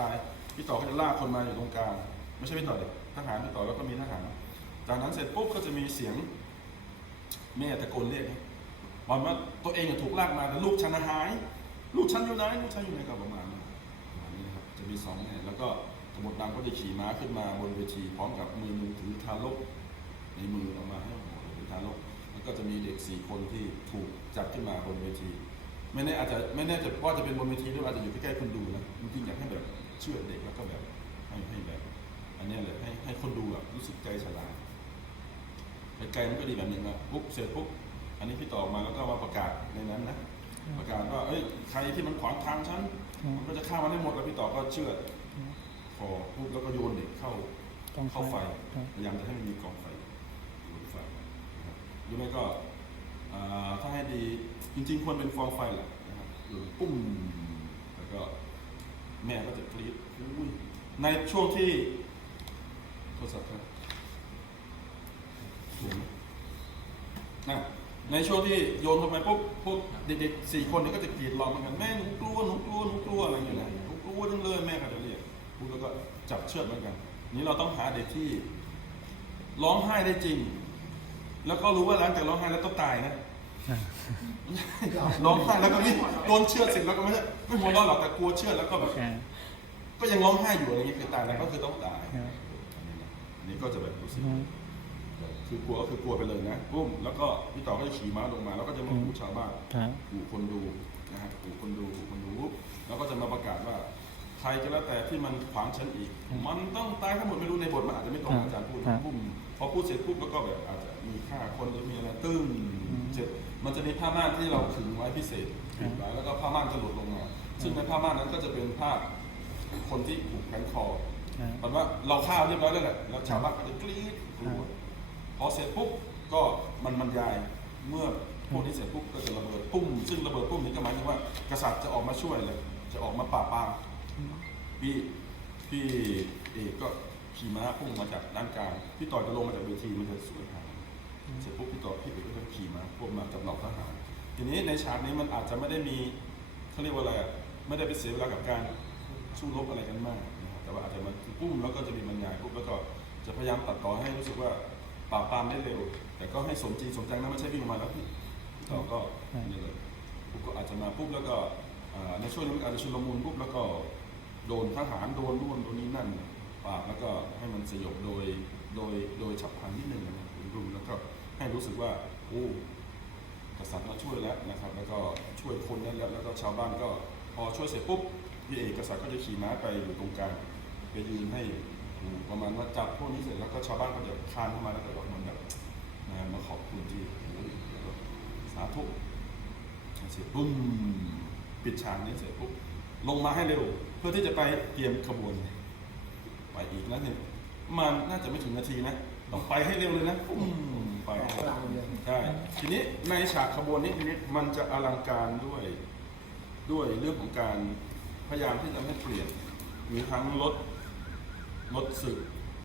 ตล์พี่ต่อก็จะลากคนมาอยู่ตรงกลางไม่ใช่พี่ต่อเด็กทหารพี่ต่อแล้วก็มีทหาร จากนั้นเสร็จปุ๊บก็จะมีเสียงแม่ตะโกนเรียกบอกว่าตัวเองถูกลากมาแต่ลูกฉันะหาย ลูกฉันอยู่ไหนลูกฉันอยู่ไหนก็ประมาณนี้ประมาณนี้นะครับจะมีสองเนี่ยแล้วก็สมุดดำก็จะขี่ม้าขึ้นมาบนเวทีพร้อมกับมือหนึ่งถือทารกในมือออกมาให้หมอถือทารกแล้วก็จะมีเด็กสี่คนที่ถูกจับขึ้นมาบนเวที ไม่แน่อาจจะไม่แน่จะว่าจะเป็นบนเวทีหรืออาจจะอยู่ใกล้ๆคนดูนะจริงๆอยากให้แบบเชื่อเด็กแล้วก็แบบให้ให้แบบอันเนี้ยเลยให้ให้คนดูแบบรู้สึกใจสลายไกลๆมันก็ดีแบบหนึงอะปุ๊บเสร็จปุ๊บอันนี้พี่ต่อมาแล้วก็มาประกาศในนั้นนะประกาศว่าเอ้ยใครที่มันขวางทางฉันมันก็จะฆ่ามันได้หมดแล้วพี่ต่อก็เชื่อพอปุ๊บแล้วก็โยนเด็กเข้าต้องเข้าไฟครับพยายามจะให้มันมีกองไฟอยู่บนไฟนะครับหรือไม่ก็อ่าถ้าให้ดี จริงๆ ควรเป็นฟองไฟแหละนะครับหรือปุ้มแล้วก็แม่ก็จะกรี๊ดอุ้ยในช่วงที่โทรศัพท์ครับนะในช่วงที่โยนเข้าไปปุ๊บพวกเด็กๆสี่คนเนี่ยก็จะกรีดร้องเหมือนกันแม่หนูกลัวหนูกลัวหนูกลัวอะไรอย่างเงี้ยนหนูกลัวจังเลยแม่ก็จะเรียกพูดแล้วก็จับเชือกเหมือนกัน นี้เราต้องหาเด็กที่ร้องไห้ได้จริง แล้วก็รู้ว่าหลังจากร้องไห้แล้วต้องตายนะ ร้องไห้แล้วก็นี่โดนเชือดเสร็จแล้วก็ไม่ใช่ไม่หัวเราะหรอกแต่กลัวเชือดแล้วก็แบบอ่าก็ยังร้องไห้อยู่อะไรเงี้ยคือตายแล้วก็คือต้องตายครับอันนี้นะอันนี้ก็จะแบบรู้สึกอืมคือกลัวก็คือกลัวไปเลยนะปุ้มแล้วก็พี่ต่อก็จะขี่ม้าลงมาแล้วก็จะมาขู่ชาวบ้านครับขู่คนดูนะฮะขู่คนดูขู่คนดูปุ๊บแล้วก็จะมาประกาศว่าใครก็แล้วแต่ที่มันขวางฉันอีก มันต้องตายทั้งหมดไม่รู้ในบทมันอาจจะไม่ตรงกับอาจารย์พูดปุ้มพอพูดเสร็จปุ๊บแล้วก็แบบอาจจะมีฆ่าคนหรือมีอะไรตึ้งเสร็จ มันจะมีผ้าม่านที่เราขึงไว้พิเศษขึงไว้แล้วก็ผ้าม่านจะหลุดลงมา ซึ่งในผ้าม่านนั้นก็จะเป็นภาพคนที่ผูกแขนคอครับแปลว่าเราฆ่าเรียบร้อยแล้วแหละแล้วชาวบ้านก็จะกรี๊ดกลัวพอเสร็จปุ๊บก็มันบรรยายเมื่อพวกนี้เสร็จปุ๊บก็จะระเบิดปุ้ม ซึ่งระเบิดปุ้มนี้ก็หมายถึงว่ากษัตริย์จะออกมาช่วยเลย จะออกมาปราบปรามพี่พี่เอกก็ขี่ม้าพุ่งมาจากด้านกลางพี่ต่อจะลงมาจากเวทีมันจะสวยงาม เสร็จปุ๊บพี่ต่อพี่เอกก็จะขี่มาพวกมากับเหล่าทหารทีนี้ในฉากนี้มันอาจจะไม่ได้มีเขาเรียกว่าอะไรอะไม่ได้ไปเสียเวลากับการสู้รบอะไรกันมากนะครับแต่ว่าอาจจะมาปุ้มแล้วก็จะมีบรรยายปุ๊บแล้วก็จะพยายามตัดต่อให้รู้สึกว่าปราบปรามได้เร็ว แต่ก็ให้สมจริงสมจังนะไม่ใช่วิ่งออกมาแล้วพี่เราก็นี่เลยปุ๊บก็อาจจะมาปุ๊บแล้วก็ในช่วงนี้มันอาจจะชุลมุนปุ๊บแล้วก็โดนทหารโดนนู่นโดนนี่นั่นปราบแล้วก็ให้มันสยบโดยโดยโดยฉับพลันนิดนึงนะครับรุมแล้วก็ ให้รู้สึกว่าโอ้กษัตริย์มาช่วยแล้วนะครับ แล้วก็ช่วยคนนั้นแล้วแล้วก็ชาวบ้านก็พอช่วยเสร็จปุ๊บพี่เอกกษัตริย์ก็จะขี่ม้าไปอยู่ตรงกลางไปยืนให้ประมาณว่าจับพวกนี้เสร็จแล้วก็ชาวบ้านก็จะคานเข้ามาแล้วก็เหมันแบบนะมาขอบคุณที่สาธุเสร็จปุ้มปิดฉากนี้เสร็จปุ๊บลงมาให้เร็วเพื่อที่จะไปเตรียมขบวนไปอีกนะเนี่ยมันน่าจะไม่ถึงนาทีนะต้องไปให้เร็วเลยนะปุ้ม ไปใช่ทีนี้ในฉากขบวนนี้ทีนี้มันจะอลังการด้วยด้วยเรื่องของการพยายามที่จะให้เปลี่ยนมีทั้งรถรถศึก